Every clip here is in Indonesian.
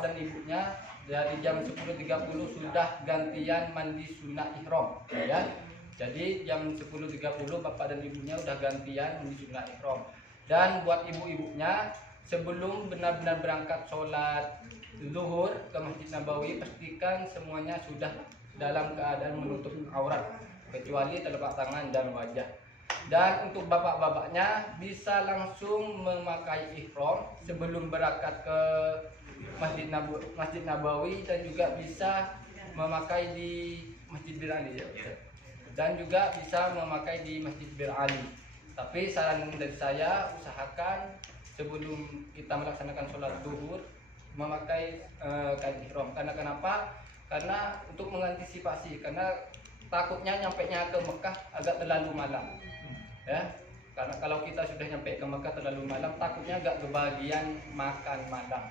bapak dan ibunya dari jam 10.30 sudah gantian mandi sunnah ihram ya. Jadi jam 10.30 bapak dan ibunya udah gantian mandi sunnah ihram. Dan buat ibu-ibunya sebelum benar-benar berangkat sholat zuhur ke Masjid Nabawi, pastikan semuanya sudah dalam keadaan menutup aurat kecuali telapak tangan dan wajah. Dan untuk bapak-bapaknya bisa langsung memakai ihram sebelum berangkat ke Masjid Nabawi dan juga bisa memakai di Masjid Bir Ali ya. Dan juga bisa memakai di Masjid Bir Ali. Tapi saran dari saya, usahakan sebelum kita melaksanakan sholat zuhur memakai kain ihram. Karena kenapa? Karena untuk mengantisipasi, karena takutnya nyampainya ke Mekah agak terlalu malam ya. Karena kalau kita sudah nyampe ke Mekah terlalu malam, takutnya agak kebagian makan malam.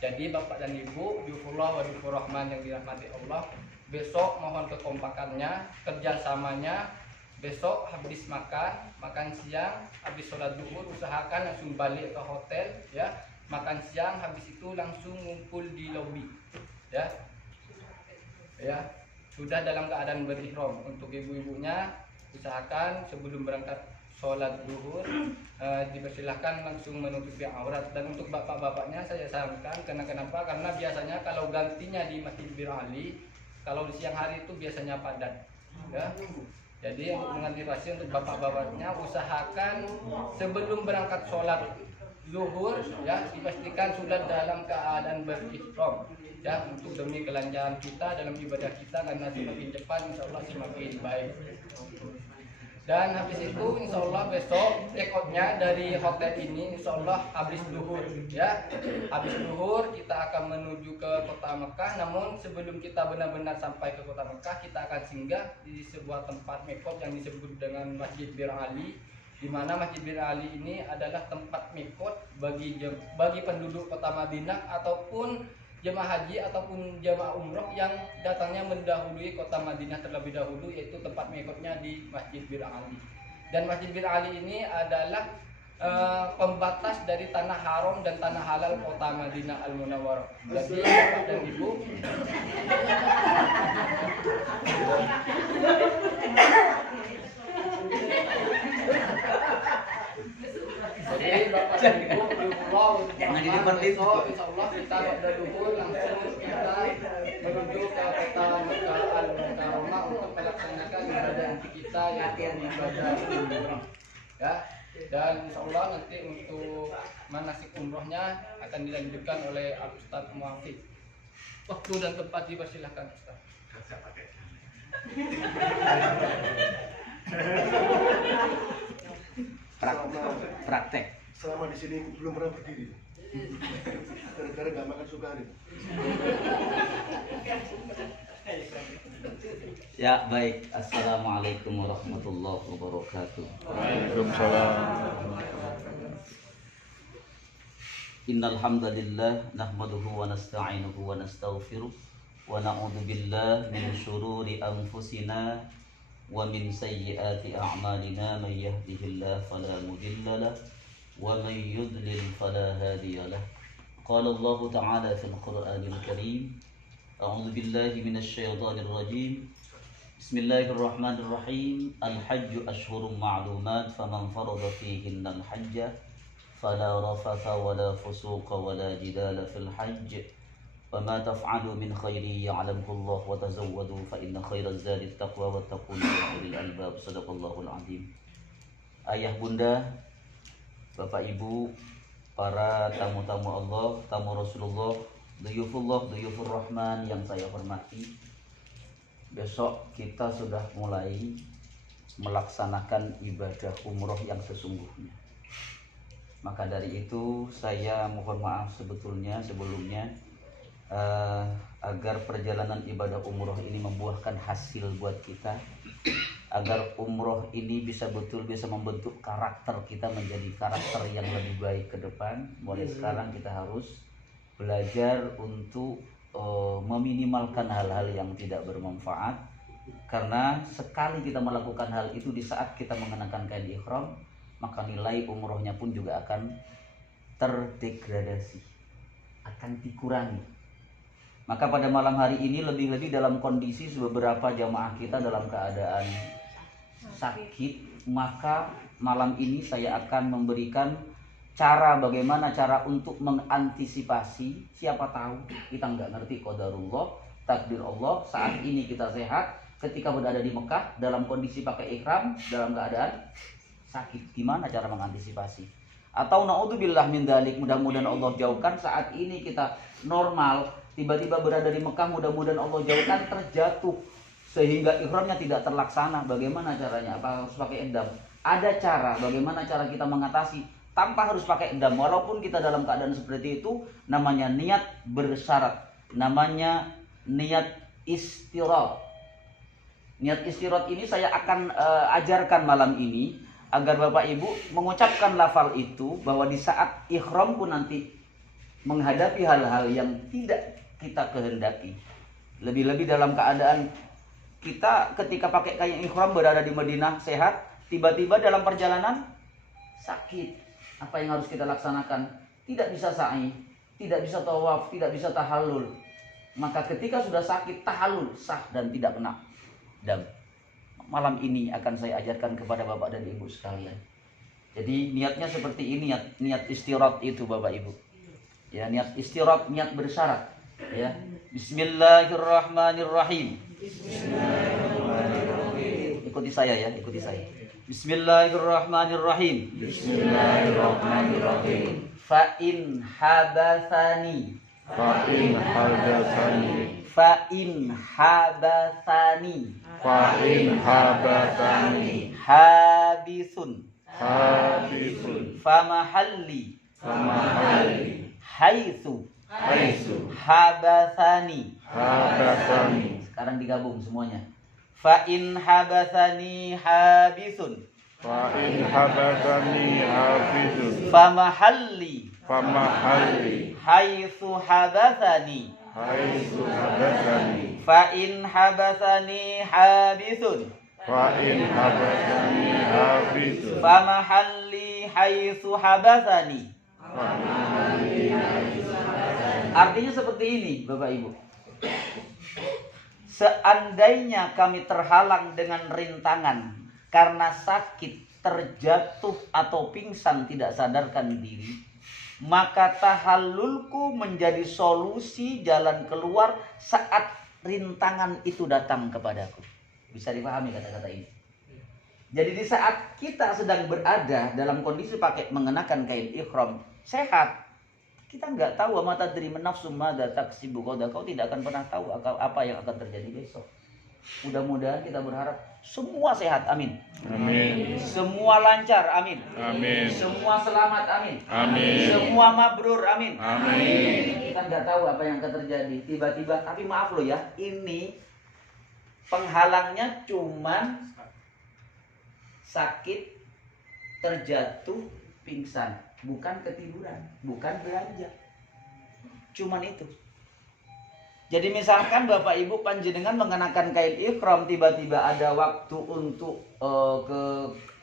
Jadi bapak dan ibu, Dufullah wa Dufur Rahman yang dirahmati Allah, besok mohon kekompakannya, kerjasamanya. Besok habis makan siang, habis sholat zuhur usahakan langsung balik ke hotel ya. Makan siang, habis itu langsung ngumpul di lobi ya. Ya, sudah dalam keadaan berihram. Untuk ibu-ibunya usahakan sebelum berangkat sholat zuhur dipersilahkan langsung menutupi aurat. Dan untuk bapak-bapaknya saya sarankan, kenapa? Karena biasanya kalau gantinya di Masjid Bir Ali, kalau di siang hari itu biasanya padat ya. Jadi untuk mengantisipasi untuk bapak-bapaknya usahakan sebelum berangkat sholat zuhur ya dipastikan sudah dalam keadaan berihram ya, untuk demi kelancaran kita dalam ibadah kita, karena semakin cepat insyaallah semakin baik. Dan habis itu insyaallah besok check outnya dari hotel ini insyaallah habis zuhur ya. Habis zuhur kita akan menuju ke kota Mekah. Namun sebelum kita benar-benar sampai ke kota Mekah, kita akan singgah di sebuah tempat mikot yang disebut dengan Masjid Bir Ali, di mana Masjid Bir Ali ini adalah tempat mikot bagi penduduk kota Madinah ataupun jemaah haji ataupun jemaah umroh yang datangnya mendahului kota Madinah terlebih dahulu, yaitu tempat mikotnya di Masjid Bir Ali. Dan Masjid Bir Ali ini adalah pembatas dari tanah haram dan tanah halal kota Madinah Al Munawwarah. Jadi bapak dan ibu besok insyaallah kita pada duhur langsung kita menuju ke kota Mekah Al Mukarramah untuk melaksanakan ibadah kita yang ibadah umroh ya. Dan insyaallah nanti untuk manasik umrohnya akan dilanjutkan oleh Ustaz Muafiq. Waktu dan tempat dipersilahkan Ustaz. Praktek. Selama di sini belum pernah berdiri. Gara-gara nggak makan sukari. Ya baik. Assalamualaikum warahmatullahi wabarakatuh. Waalaikumsalam. Innal hamdalillah nahmaduhu wa nasta'inuhu wa nastaghfiruh wa na'udzu billahi min shururi anfusina wa min sayyiati a'malina may yahdihillahu fala mudilla lahu wa may yudlil fala hadiya lahu. Qala Allah ta'ala fil Qur'anil Karim, a'udzu billahi minasy syaithanir rajim. Bismillahirrahmanirrahim. Al-hajju ashhurun ma'lumat faman farada fihinna al-hajja fala rafatha wala fusuqa wala jidala fil hajj wa ma taf'alu min khairi ya'lamhu Allah wa tazawwadu fa inna khairaz zadi at-taqwa wattaqun ya ulil albab. Shadaqallahul azim. Ayah bunda, bapak ibu, para tamu-tamu Allah, tamu Rasulullah, duyufullah, duyufur rahman yang saya hormati. Besok kita sudah mulai melaksanakan ibadah umroh yang sesungguhnya. Maka dari itu saya mohon maaf sebetulnya sebelumnya agar perjalanan ibadah umroh ini membuahkan hasil buat kita, agar umroh ini bisa membentuk karakter kita menjadi karakter yang lebih baik ke depan. Mulai sekarang kita harus belajar untuk meminimalkan hal-hal yang tidak bermanfaat, karena sekali kita melakukan hal itu di saat kita mengenakan kain ihram, maka nilai umrohnya pun juga akan terdegradasi, akan dikurangi. Maka pada malam hari ini lebih-lebih dalam kondisi beberapa jamaah kita dalam keadaan sakit, maka malam ini saya akan memberikan bagaimana cara untuk mengantisipasi. Siapa tahu kita nggak ngerti qadarullah, takdir Allah, saat ini kita sehat, ketika berada di Mekah dalam kondisi pakai ihram dalam keadaan sakit, gimana cara mengantisipasi? Atau naudzubillah min dzalik, mudah-mudahan Allah jauhkan, saat ini kita normal, tiba-tiba berada di Mekah, mudah-mudahan Allah jauhkan, terjatuh sehingga ihramnya tidak terlaksana. Bagaimana caranya? Apa harus pakai endam? Ada cara, bagaimana cara kita mengatasi tanpa harus pakai endam. Walaupun kita dalam keadaan seperti itu, namanya niat bersyarat, namanya niat istirat. Niat istirat ini saya akan ajarkan malam ini agar Bapak Ibu mengucapkan lafal itu, bahwa di saat ihram pun nanti menghadapi hal-hal yang tidak kita kehendaki. Lebih-lebih dalam keadaan kita ketika pakai kain ihram berada di Madinah sehat, tiba-tiba dalam perjalanan sakit. Apa yang harus kita laksanakan? Tidak bisa sa'i, tidak bisa tawaf, tidak bisa tahallul. Maka ketika sudah sakit, tahallul sah dan tidak kena dam. Malam ini akan saya ajarkan kepada Bapak dan Ibu sekalian. Jadi niatnya seperti ini, niat istirat itu Bapak Ibu. Ya, niat istirat, niat bersyarat. Ya. Bismillahirrahmanirrahim. Bismillahirrahmanirrahim. Ikuti saya ya, ikuti saya. Bismillahirrahmanirrahim. Bismillahirrahmanirrahim. Fa'in habathani. Fa'in habathani. Fa'in habathani. Fa'in habathani. Habisun. Habisun. Famahalli. Famahalli. Haitsu. Haitsu. Habathani. Habathani. Sekarang digabung semuanya. Fa'in habathani habisun. Fa'in habathani habisun. Famahalli. Famahalli. Haitsu habathani. Haitsu habathani. Fa'in habathani habisun. Fa'in habathani habisun. Famahalli haitsu habathani. Famahalli haitsu habathani. Artinya seperti ini Bapak Ibu. Seandainya kami terhalang dengan rintangan karena sakit, terjatuh atau pingsan tidak sadarkan diri, maka tahallulku menjadi solusi jalan keluar saat rintangan itu datang kepadaku. Bisa dipahami kata-kata ini? Jadi di saat kita sedang berada dalam kondisi pakai mengenakan kain ihram, sehat, kita nggak tahu wa ma tadri nafsum madza taksibu ghadan. Kau tidak akan pernah tahu apa yang akan terjadi besok. Mudah-mudahan kita berharap semua sehat, amin. Amin. Semua lancar, amin. Amin. Semua selamat, amin. Amin. Semua mabrur, amin. Amin. Kita nggak tahu apa yang akan terjadi tiba-tiba. Tapi maaf loh ya, ini penghalangnya cuman sakit, terjatuh, pingsan. Bukan ketiduran, bukan belanja. Cuman itu. Jadi misalkan Bapak Ibu panjenengan mengenakan kain ihram, tiba-tiba ada waktu untuk ke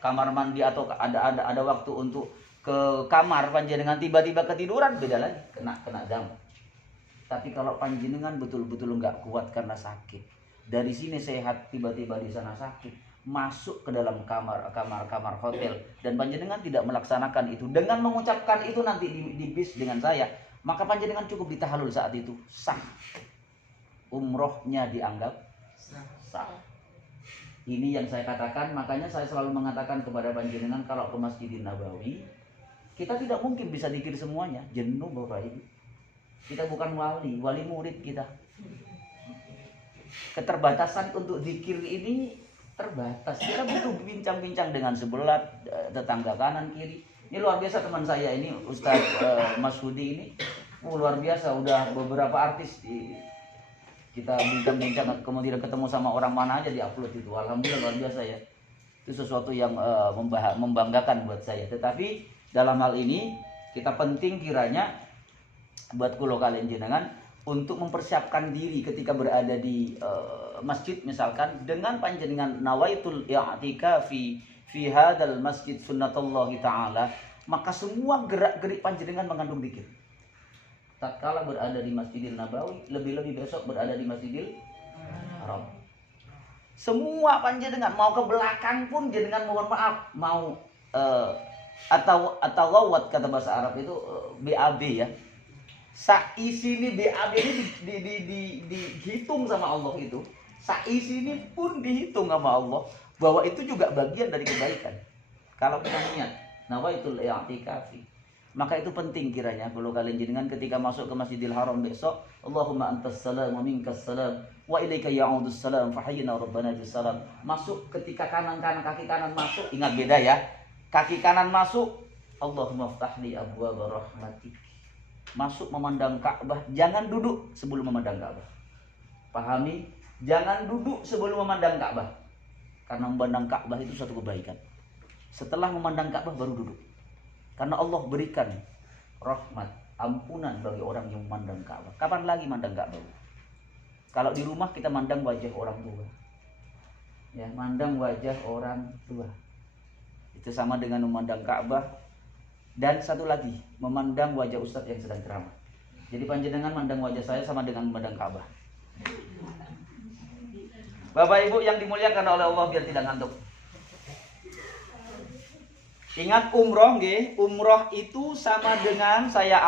kamar mandi atau ada waktu untuk ke kamar, panjenengan tiba-tiba ketiduran, beda lagi, kena dam. Tapi kalau panjenengan betul-betul nggak kuat karena sakit, dari sini sehat, tiba-tiba di sana sakit, masuk ke dalam kamar hotel, dan panjenengan tidak melaksanakan itu dengan mengucapkan itu nanti di bis dengan saya, maka panjenengan cukup ditahallul saat itu, sah. Umrohnya dianggap sah. Ini yang saya katakan, makanya saya selalu mengatakan kepada panjenengan kalau ke Masjidin Nabawi, kita tidak mungkin bisa zikir semuanya, jenuh Bapak Ibu. Kita bukan wali murid kita. Keterbatasan untuk zikir ini terbatas. Kita butuh bincang-bincang dengan sebelah, tetangga kanan kiri. Ini luar biasa teman saya ini, Ustadz Mas Hudi ini, luar biasa. Udah beberapa artis kita bincang-bincang, kemudian ketemu sama orang mana aja diupload itu. Alhamdulillah luar biasa ya. Itu sesuatu yang membanggakan buat saya. Tetapi dalam hal ini kita penting kiranya buat kulo kalian jenengan untuk mempersiapkan diri ketika berada di masjid, misalkan dengan panjenengan nawaitul i'tikafi fi hadzal masjid sunnatullahi taala, maka semua gerak-gerik panjenengan mengandung zikir. tatkala berada di Masjidil Nabawi, lebih-lebih besok berada di Masjidil Haram. Semua panjenengan mau ke belakang pun jenengan mohon maaf, mau atau lawat kata bahasa Arab itu BAB ya. Saisi ini BAB ini dihitung sama Allah itu. Saisi ini pun dihitung sama Allah bahwa itu juga bagian dari kebaikan. Kalau kita niat nawaitul i'tikafi, maka itu penting kiranya kalau kalian jenengan ketika masuk ke Masjidil Haram besok, Allahumma antas salam wa minkas salam wa ilaika ya'udus salam fahayyina rabbana bis salam. Masuk ketika kaki kanan masuk, ingat beda ya. Kaki kanan masuk, Allahumma ftahli abwaaba rahmatik. Masuk memandang Ka'bah, jangan duduk sebelum memandang Ka'bah. Pahami? Jangan duduk sebelum memandang Ka'bah. Karena memandang Ka'bah itu suatu kebaikan. Setelah memandang Ka'bah baru duduk. Karena Allah berikan rahmat, ampunan bagi orang yang memandang Ka'bah. Kapan lagi mandang Ka'bah? Kalau di rumah kita mandang wajah orang tua. Ya, mandang wajah orang tua. Itu sama dengan memandang Ka'bah. Dan satu lagi, memandang wajah ustadz yang sedang ceramah. Jadi panjenengan mandang wajah saya sama dengan memandang Ka'bah. Bapak Ibu yang dimuliakan oleh Allah biar tidak ngantuk. Ingat umroh nggih, umroh itu sama dengan saya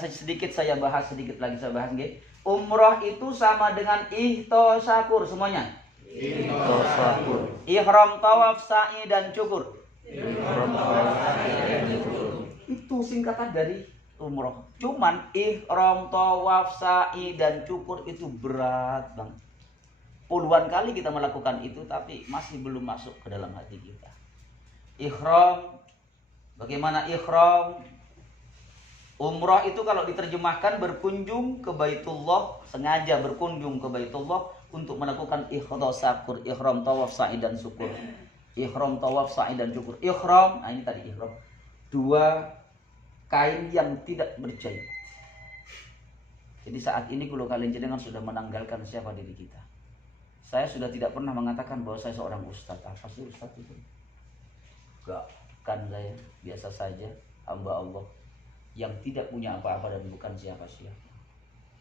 sedikit bahas nggih. Umroh itu sama dengan ihtosakur semuanya. Ihtosakur. Ihram, tawaf, sa'i dan cukur. Itu singkatan dari umroh. Cuman ihram, tawaf, sa'i dan cukur itu berat banget. Puluhan kali kita melakukan itu tapi masih belum masuk ke dalam hati kita. Ihram, bagaimana ihram? Umroh itu kalau diterjemahkan berkunjung ke Baitullah, sengaja berkunjung ke Baitullah untuk melakukan ihtosakur, ihram, tawaf, sa'i dan syukur. Ihram, tawaf, sa'i dan syukur. Ihram, nah ini tadi ihram. Dua kain yang tidak berjahit. Jadi saat ini kalau kalian jenengan sudah menanggalkan siapa diri kita. Saya sudah tidak pernah mengatakan bahwa saya seorang ustadz. Apa sih ustadz itu? Enggak, kan saya biasa saja, hamba Allah yang tidak punya apa-apa dan bukan siapa-siapa.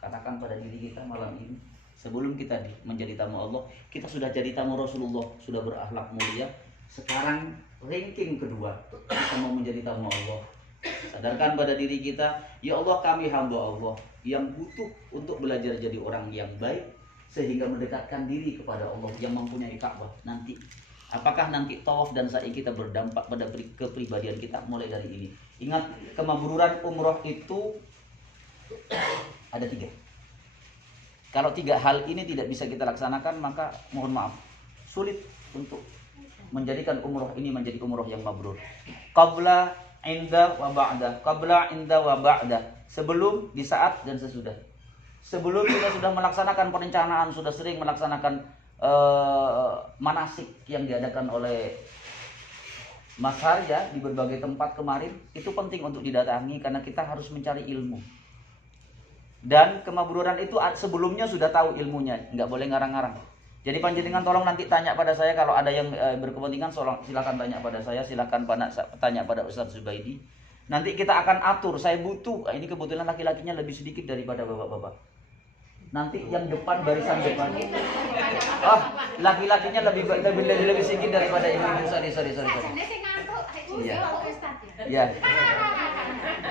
Katakan pada diri kita malam ini, sebelum kita menjadi tamu Allah, kita sudah jadi tamu Rasulullah, sudah berakhlak mulia. Sekarang ranking kedua, kita mau menjadi tamu Allah. Sadarkan pada diri kita, ya Allah kami hamba Allah yang butuh untuk belajar jadi orang yang baik, sehingga mendekatkan diri kepada Allah yang mempunyai Ka'bah nanti. Apakah nanti tawaf dan sa'i kita berdampak pada kepribadian kita mulai dari ini? Ingat, kemabruran umroh itu ada 3. Kalau 3 hal ini tidak bisa kita laksanakan, maka mohon maaf, sulit untuk menjadikan umroh ini menjadi umroh yang mabrur. Qabla, inda, wa ba'da. Qabla, inda, wa ba'da. Sebelum, di saat, dan sesudah. Sebelum kita sudah melaksanakan perencanaan, sudah sering melaksanakan manasik yang diadakan oleh Mas Harya di berbagai tempat kemarin, itu penting untuk didatangi karena kita harus mencari ilmu. Dan kemabruran itu sebelumnya sudah tahu ilmunya, nggak boleh ngarang-ngarang. Jadi panjenengan tolong nanti tanya pada saya kalau ada yang berkepentingan, silakan tanya pada saya, silakan tanya pada Ustadz Zubaidi. Nanti kita akan atur. Saya butuh, ini kebetulan laki-lakinya lebih sedikit daripada bapak-bapak. Nanti yang depan, barisan depan. Oh, laki-lakinya lebih sedikit daripada ibu-ibu. Sorry. Iya. Ya.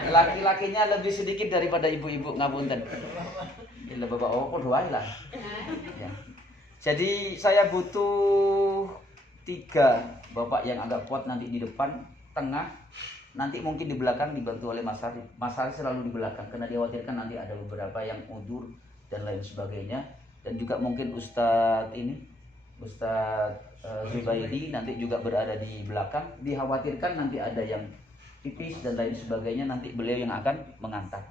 Laki-lakinya lebih sedikit daripada ibu-ibu, ngapunten. Gila bapak, oh doain lah. Ya. Jadi saya butuh 3 bapak yang agak kuat nanti di depan, tengah, nanti mungkin di belakang dibantu oleh Mas Hari. Mas Hari selalu di belakang karena dikhawatirkan nanti ada beberapa yang udur dan lain sebagainya. Dan juga mungkin Ustadz Zubaidi nanti juga berada di belakang. Dikhawatirkan nanti ada yang tipis dan lain sebagainya, nanti beliau yang akan mengantar.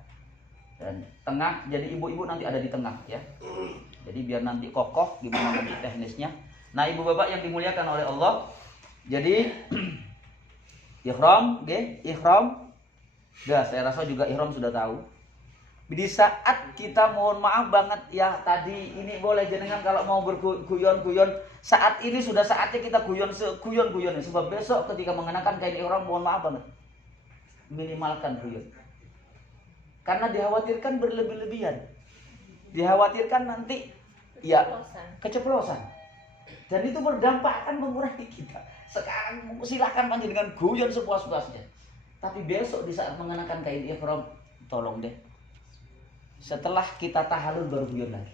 Dan tengah, jadi ibu-ibu nanti ada di tengah ya. Jadi biar nanti kokoh gimana nanti teknisnya. Nah ibu bapak yang dimuliakan oleh Allah, jadi ihram, ihram. Ya, saya rasa juga ihram sudah tahu. Di saat kita mohon maaf banget ya, tadi ini boleh jenengan kalau mau berguyon-guyon, saat ini sudah saatnya kita guyon sebab besok ketika mengenakan kain ihram mohon maaf banget, minimalkan guyon. Karena dikhawatirkan berlebih-lebihan. Dikhawatirkan nanti ya keceplosan. Dan itu berdampak akan mengurangi kita. Sekarang silakan panjenengan guyon sepuas-puasnya. Tapi besok di saat mengenakan kain ihram, tolong deh. Setelah kita tahallul baru guyon lagi.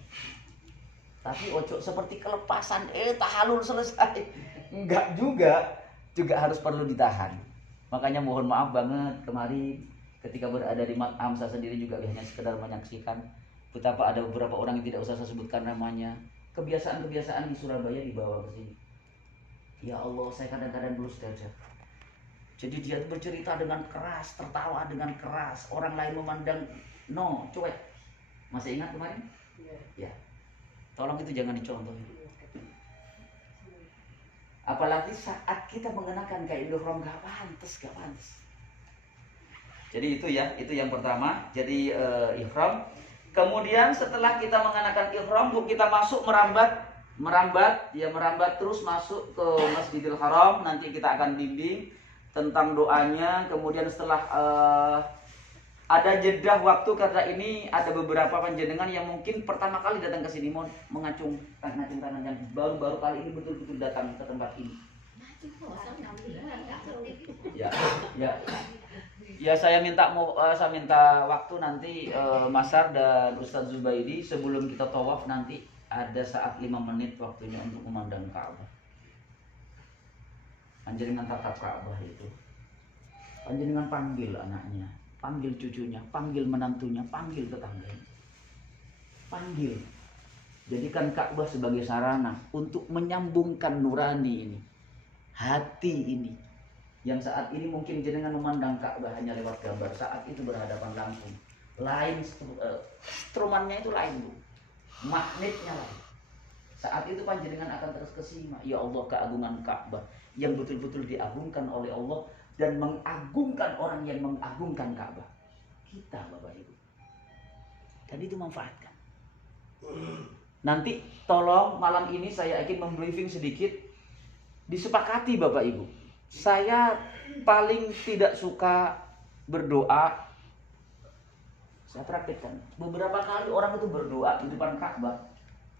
Tapi ojo seperti kelepasan, tahallul selesai. Enggak juga harus perlu ditahan. Makanya mohon maaf banget kemarin ketika berada di Matam, saya sendiri juga hanya sekedar menyaksikan betapa ada beberapa orang yang tidak usah saya sebutkan namanya. Kebiasaan-kebiasaan di Surabaya dibawa ke sini. Ya Allah, saya kadang-kadang belum dada. Jadi dia bercerita dengan keras, tertawa dengan keras. Orang lain memandang, no, cuek. Masih ingat kemarin? Ya. Tolong itu jangan dicontoh. Apalagi saat kita mengenakan kain ihram, gak pantas. Jadi itu ya, itu yang pertama. Jadi ihram. Kemudian setelah kita mengenakan ihram, kita masuk merambat terus masuk ke Masjidil Haram. Nanti kita akan bimbing tentang doanya. Kemudian setelah ada jeda waktu, karena ini ada beberapa panjenengan yang mungkin pertama kali datang ke sini, mohon mengacung tangan yang baru-baru kali ini betul-betul datang ke tempat ini. Ya saya minta waktu nanti Masar dan Ustadz Zubaidi sebelum kita tawaf nanti ada saat 5 menit waktunya untuk memandang Ka'bah. Panjenengan tatap Ka'bah itu. Panjenengan panggil anaknya, panggil cucunya, panggil menantunya, panggil tetangganya. Panggil. Jadikan Ka'bah sebagai sarana untuk menyambungkan nurani ini, hati ini. Yang saat ini mungkin jenengan memandang Ka'bah hanya lewat gambar, saat itu berhadapan langsung. Lain instrumennya itu lain, Bu. Magnetnya lain. Saat itu panjenengan akan terus kesima, ya Allah, keagungan Ka'bah yang betul-betul diagungkan oleh Allah dan mengagungkan orang yang mengagungkan Ka'bah. Kita, Bapak Ibu. Dan itu manfaatkan. Nanti tolong malam ini saya ingin membriefing sedikit. Disepakati Bapak Ibu. Saya paling tidak suka berdoa. Saya praktekkan. Beberapa kali orang itu berdoa di depan Ka'bah.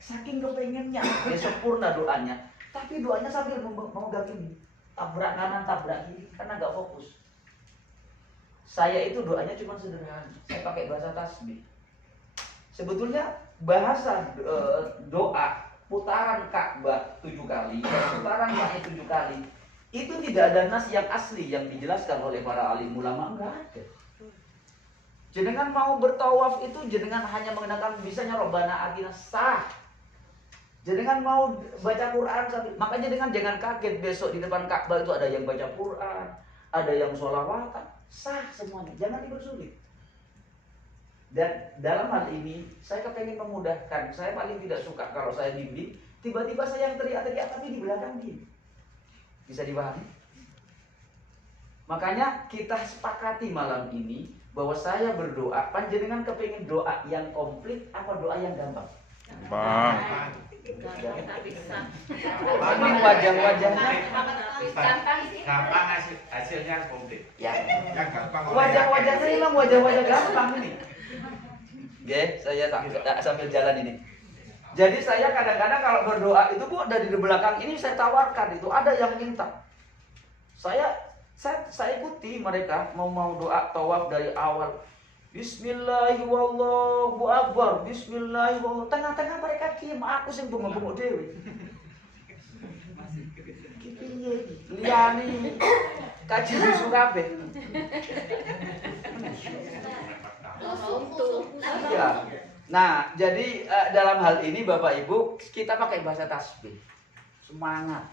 Saking kepengennya, sempurna doanya. Tapi doanya sambil memegang ini. Tabrak kanan, tabrak kiri. Karena nggak fokus. Saya itu doanya cuma sederhana. Saya pakai bahasa tasbih. Sebetulnya bahasa doa putaran Ka'bah 7 kali, putaran Ka'bah 7 kali. Itu tidak ada nas yang asli yang dijelaskan oleh para alim ulama, enggak ada. Jenengan mau bertawaf itu jenengan hanya mengenakan bisanya Robbana Atina sah. Jenengan mau baca Quran, makanya jenengan jangan kaget besok di depan Ka'bah itu ada yang baca Quran, ada yang sholawatan, sah semuanya, jangan dipersulit. Dan dalam hal ini saya kepengen memudahkan. Saya paling tidak suka kalau saya bimbing tiba-tiba saya yang teriak-teriak tapi di belakang dia. Bisa dipahami? Makanya kita sepakati malam ini bahwa saya berdoa, panjenengan kepingin doa yang komplit apa doa yang gampang? Gampang. Ini wajah-wajahnya gampang hasilnya komplit. ya. Yang gampang Wajah-wajahnya hilang, wajah-wajah gampang ini. Oke, saya sambil jalan ini. Jadi saya kadang-kadang kalau berdoa itu Bu, dari di belakang ini saya tawarkan itu ada yang minta. Saya ikuti mereka mau doa tawaf dari awal. Bismillahirrahmanirrahim. Bismillahirrahmanirrahim. Tengah-tengah mereka diam, aku sing bengok-bengok dhewe. Piye liyane kaji surabe. Iya. Nah, jadi dalam hal ini Bapak Ibu kita pakai bahasa tasbih. Semangat.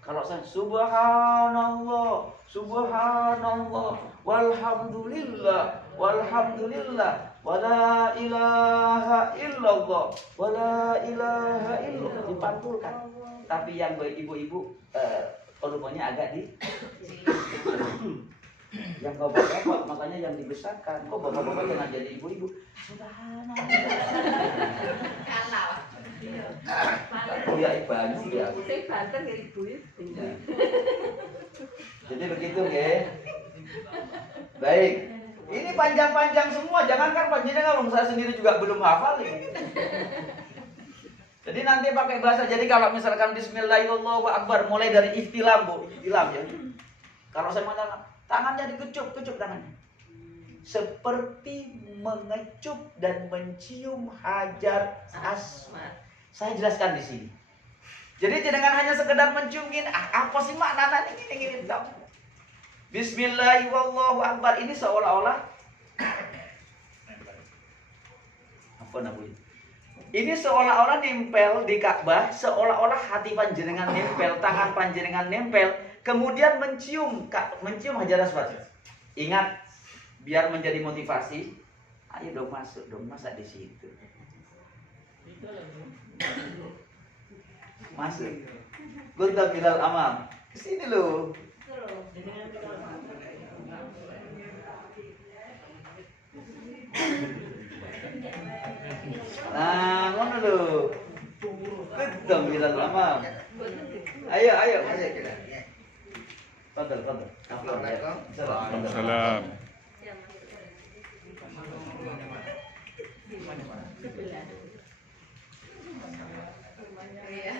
Kalau saya subhanallah, subhanallah, walhamdulillah, walhamdulillah, wala ilaha illallah, wala ilaha illallah, dipantulkan. Tapi yang ibu-ibu volumenya agak di yang bapak-bapak makanya yang dibesarkan. Kok bapak-bapak jangan jadi ibu-ibu? Subhanallah. Kalau Oh ya ibadah ya. saya Banten ya ibu. Jadi begitu ya. Baik. Ini panjang-panjang semua. Jangankan panjenengan, saya sendiri juga belum hafal ini. Jadi nanti pakai bahasa. Jadi kalau misalkan Bismillahirrahmanirrahim, mulai dari ihtilam, Bu. Ihtilam ya. Kalau saya mengatakan tangannya dikecup tangannya. Seperti mengecup dan mencium hajar aswad. Saya jelaskan di sini. Jadi jangan hanya sekedar mencium gini. Apa sih makna ini tahu? Bismillahirrahmanirrahim. Ini seolah-olah apa namanya? Ini seolah-olah nempel di Ka'bah, seolah-olah hati panjenengan nempel, tangan panjenengan nempel, kemudian mencium hajar aswad. Ingat, biar menjadi motivasi, ayo dong masuk dong, masa di situ. Masuk. Gunta bilal amam. Kesini loh. Nah, ngono lho. Gunta bilal amam. Ayo. Fadal. Waalaikumsalam.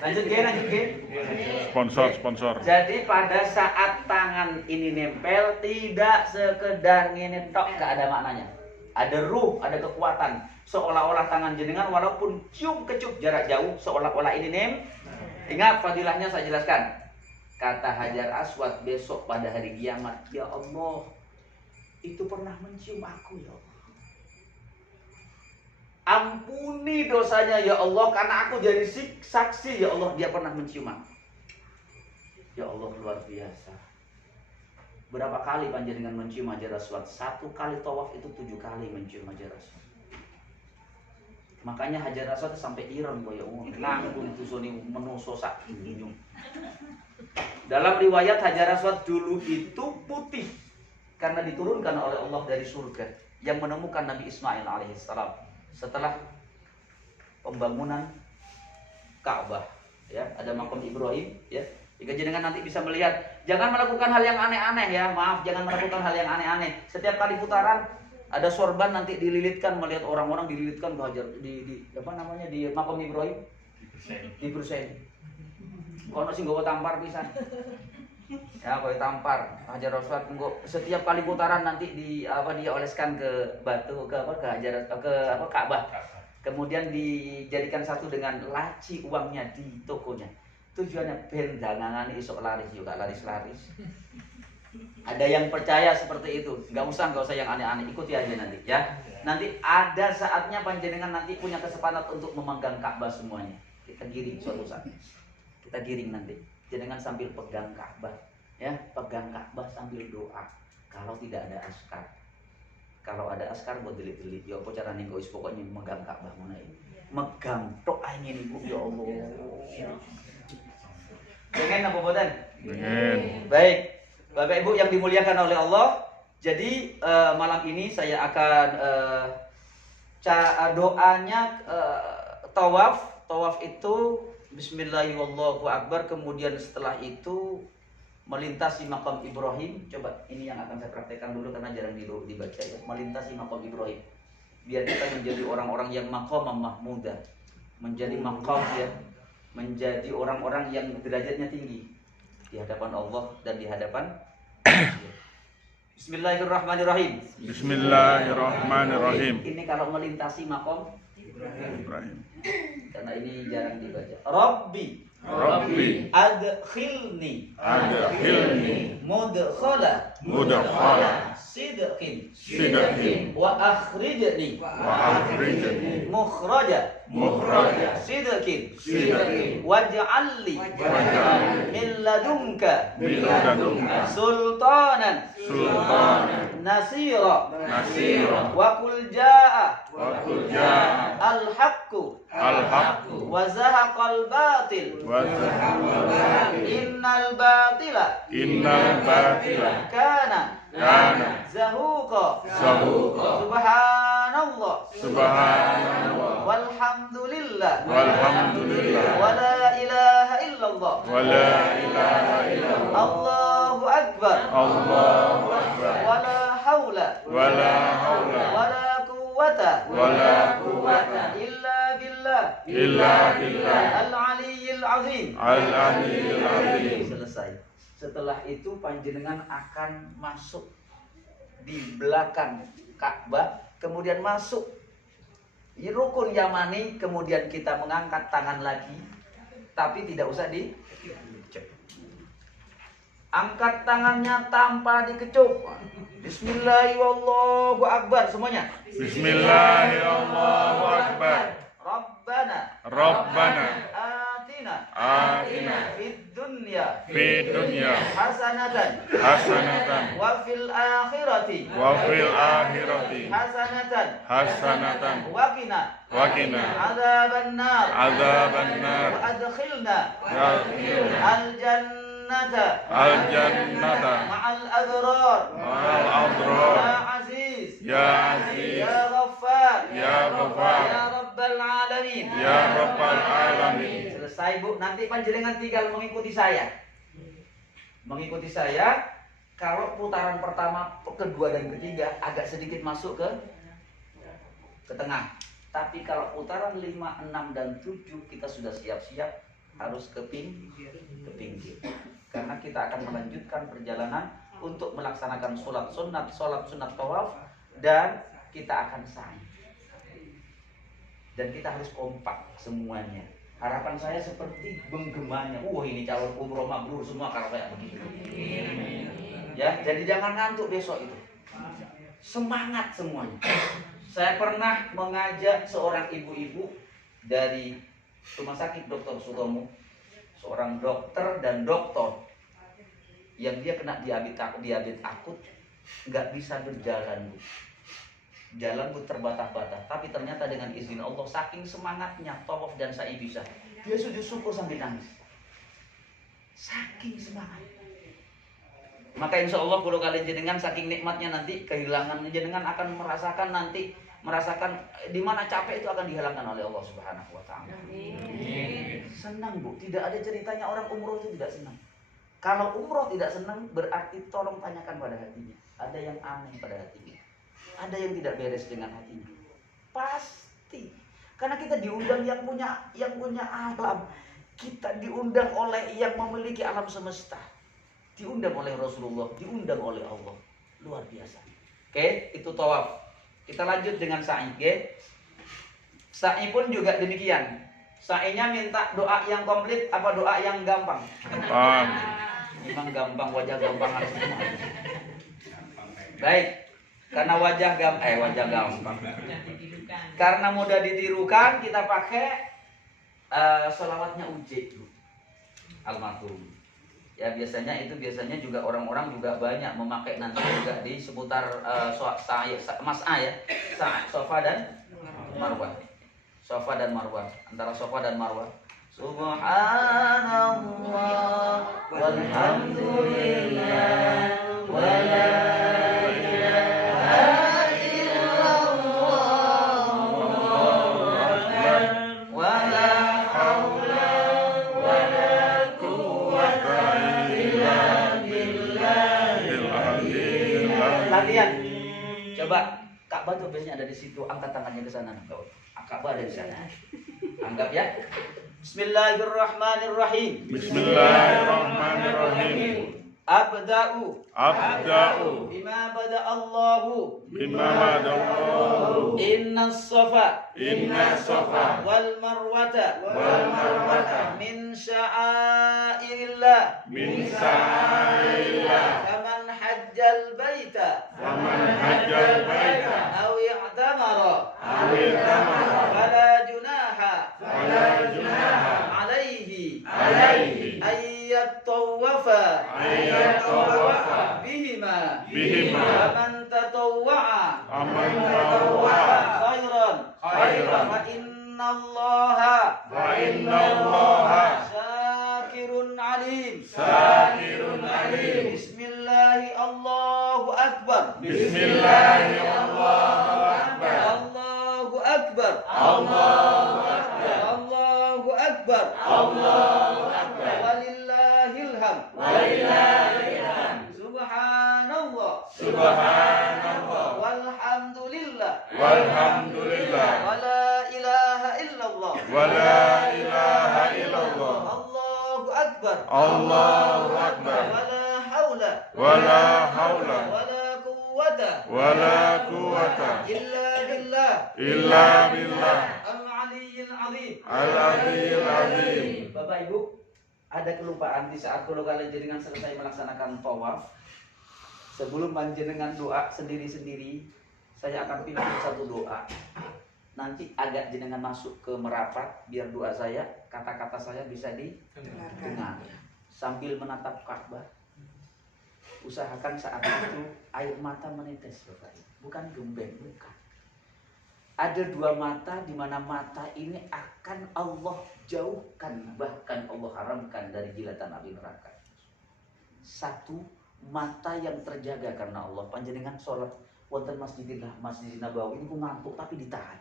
Lanjut ke. Sponsor. Jadi pada saat tangan ini nempel, tidak sekedar ngene tok, gak ada maknanya. Ada ruh, ada kekuatan. Seolah-olah tangan jenengan walaupun cium kecup jarak jauh, seolah-olah ini Ingat fadilahnya saya jelaskan. Kata Hajar Aswad besok pada hari kiamat, ya Allah, itu pernah mencium aku ya Allah. Ampuni dosanya ya Allah, karena aku jadi saksi ya Allah, dia pernah mencium aku. Ya Allah, luar biasa. Berapa kali panjenengan mencium Hajar Aswad? 1 kali tawaf itu 7 kali mencium Hajar Aswad. Makanya Hajar Aswad sampai Iran ya Allah, nanggung tusoni menoso sak injung. Dalam riwayat Hajar Aswad dulu itu putih karena diturunkan oleh Allah dari surga yang menemukan Nabi Ismail alaihissalam. Setelah pembangunan Ka'bah, ya, ada makam Ibrahim, ya. Jika jenengan nanti bisa melihat, jangan melakukan hal yang aneh-aneh ya, maaf, jangan melakukan hal yang aneh-aneh. Setiap kali putaran ada sorban nanti dililitkan, melihat orang-orang dililitkan ke Hajar di makam Ibrahim, di Brusen. Kono sing nggawa tampar pisan. Ya, kowe tampar Hajar Aswad setiap kali putaran nanti dioleskan ke batu ke Ka'bah. Kemudian dijadikan satu dengan laci uangnya di tokonya. Tujuannya ben dangangan isok laris juga laris-laris. Ada yang percaya seperti itu. Enggak usah yang aneh-aneh, ikuti aja nanti ya. Nanti ada saatnya panjenengan nanti punya kesempatan untuk memegang Ka'bah semuanya. Kita giring suatu saat. Kita giring nanti. Jangan sambil pegang Ka'bah, ya, pegang Ka'bah sambil doa. Kalau tidak ada askar, kalau ada askar buat delit-delit, ya apa cara nih guys, pokoknya megang Ka'bah mana ini, megang doa ini bu, ya Allah. Pengen apa bodan? Pengen. Baik, Bapak Ibu yang dimuliakan oleh Allah. Jadi malam ini saya akan doanya tawaf itu Bismillahirrahmanirrahim. Kemudian setelah itu melintasi makam Ibrahim. Coba ini yang akan saya praktekkan dulu karena jarang dibaca ya. Melintasi makam Ibrahim. Biar kita menjadi orang-orang yang maqam mahmudah. Menjadi maqam ya. Menjadi orang-orang yang derajatnya tinggi di hadapan Allah dan di hadapan Bismillahirrahmanirrahim. Bismillahirrahmanirrahim. Ini kalau melintasi makam Ibrahim. karena ini jarang dibaca. Rabbi adkhilni mudkhala sidqin wa akhrijni mukhraja sidqin waj'alni min ladunka sultanan nasira wa qul jaa al-haqqu wa zahaqal batil innal batila kana zahuqa subhanallah walhamdulillah wala ilaha illallah Allahu akbar wala haula haulata wala quwwata illa billah illa billah al-aliyyil azim. al-aliyyil azim. Selesai. Setelah itu panjenengan akan masuk di belakang Ka'bah, kemudian masuk di rukun Yamani, kemudian kita mengangkat tangan lagi, tapi tidak usah dikecup. Angkat tangannya tanpa dikecup. Bismillahirrahmanirrahim. Semuanya. Bismillahirrahmanirrahim. Rabbana Atina fid dunya hasanatan wa fil akhirati hasanatan wa qina adzaban nar wa adkhilna al jannata ma'al abrar ya aziz ya ghaffar ya rabbal alamin. Selesai, Bu. Nanti panjenengan tinggal mengikuti saya. Kalau putaran pertama, kedua dan ketiga agak sedikit masuk ke tengah. Tapi kalau putaran 5, 6 dan 7 kita sudah siap-siap harus ke pinggir. Karena kita akan melanjutkan perjalanan untuk melaksanakan sholat sunat tawaf, dan kita akan sa'i. Dan kita harus kompak semuanya. Harapan saya seperti genggamannya. Ini calon umroh mabrur semua kalau kayak begitu. Ya, jadi jangan ngantuk besok itu. Semangat semuanya. Saya pernah mengajak seorang ibu-ibu dari Rumah Sakit Dr. Sutomo, seorang dokter dan doktor yang dia kena diabetes akut, nggak bisa berjalan, Bu. Jalan Bu terbatas-batas, tapi ternyata dengan izin Allah, saking semangatnya tawaf dan sa'i bisa, dia sujud syukur sambil nangis, saking semangat. Maka insya Allah kalau kalian jenengan saking nikmatnya nanti kehilangan, jenengan akan merasakan di mana capek itu akan dihilangkan oleh Allah Subhanahu wa taala. Senang, Bu. Tidak ada ceritanya orang umroh itu tidak senang. Kalau umroh tidak senang berarti tolong tanyakan pada hatinya. Ada yang aneh pada hatinya. Ada yang tidak beres dengan hatinya. Pasti. Karena kita diundang yang punya alam. Kita diundang oleh yang memiliki alam semesta. Diundang oleh Rasulullah, diundang oleh Allah. Luar biasa. Oke, itu tawaf. Kita lanjut dengan sa'i, oke? Sa'i pun juga demikian. Sa'inya minta doa yang komplit apa doa yang gampang? Gampang. Memang gampang, wajah gampang semua. Baik. Karena wajah gampang. Karena mudah ditirukan, kita pakai sholawatnya Uj almarhum. Ya biasanya juga orang-orang juga banyak memakai nanti juga di seputar mas'a ya, Safa dan Marwah. Safa dan Marwah, antara Safa dan Marwah. Subhanallah walhamdulillah wala latihan. Coba Ka'bah tuh biasanya ada di situ, angkat tangannya ke sana. Ka'bah ada di sana. Anggap ya. Bismillahirrahmanirrahim. Bismillahirrahmanirrahim. Abda'u bima bada'allahu inna safa wal marwata min sya'airillah faman hajjal baita aw i'tamara fala junaha alaihi ayyat tawafa bihima faman tatawwa'a khairan fa innallaha syakirun alim. Bismillahi Allahu akbar. Allahu akbar. Walillahil hamd. Subhanallah. Walhamdulillah. ولا إله إلا الله Allahu Akbar. الله أكبر Wala haula ولا حول wala quwwata ولا قوة illa billah إلا بالله al-aliyyil azim. العلي العظيم. Bapak Ibu, ada kelupaan di saat kalau kalian jenengan selesai melaksanakan tawaf. Sebelum panjenengan doa sendiri-sendiri, saya akan pimpin satu doa. Nanti agak jenengan masuk ke merapat, biar doa saya, kata-kata saya bisa didengar. Sambil menatap Ka'bah, usahakan saat itu air mata menetes, Bapak Ibu. Bukan gembeng, bukan. Ada dua mata di mana mata ini akan Allah jauhkan, bahkan Allah haramkan dari jilatan api neraka. Satu, mata yang terjaga karena Allah. Panjenengan sholat wonten Masjid Nabawi ini ku ngantuk tapi ditahan.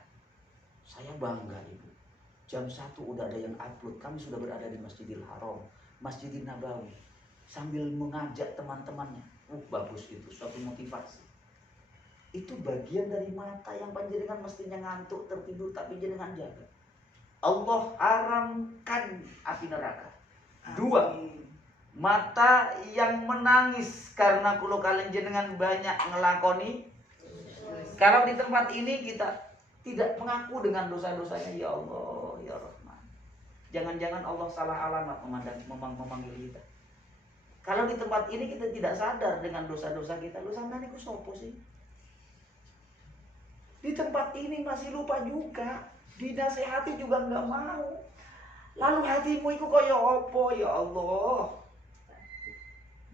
Saya bangga Ibu. Jam 1 udah ada yang upload. Kami sudah berada di Masjidil Haram, Masjidil Nabawi, sambil mengajak teman-temannya. Bagus itu, suatu motivasi. Itu bagian dari mata yang panjenengan mestinya ngantuk tertidur tapi jenengan jaga. Allah haramkan api neraka. Dua, mata yang menangis karena kulo kalian jenengan banyak ngelakoni. Kalau di tempat ini kita tidak mengaku dengan dosa-dosanya, ya Allah, ya Rahman. Jangan-jangan Allah salah alamat memanggil kita. Kalau di tempat ini kita tidak sadar dengan dosa-dosa kita, lu sampean iku sopo sih? Di tempat ini masih lupa juga, dinasehati juga nggak mau. Lalu hatimu itu kaya opo, ya Allah?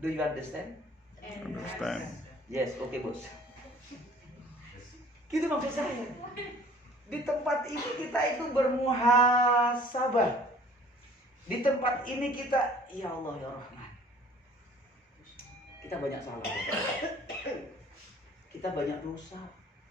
Do you understand? Understand. Yes, oke bos. Gitu maksud saya. Di tempat ini kita itu bermuhasabah. Di tempat ini kita, ya Allah ya Rahman. Kita banyak salah. Kita banyak dosa.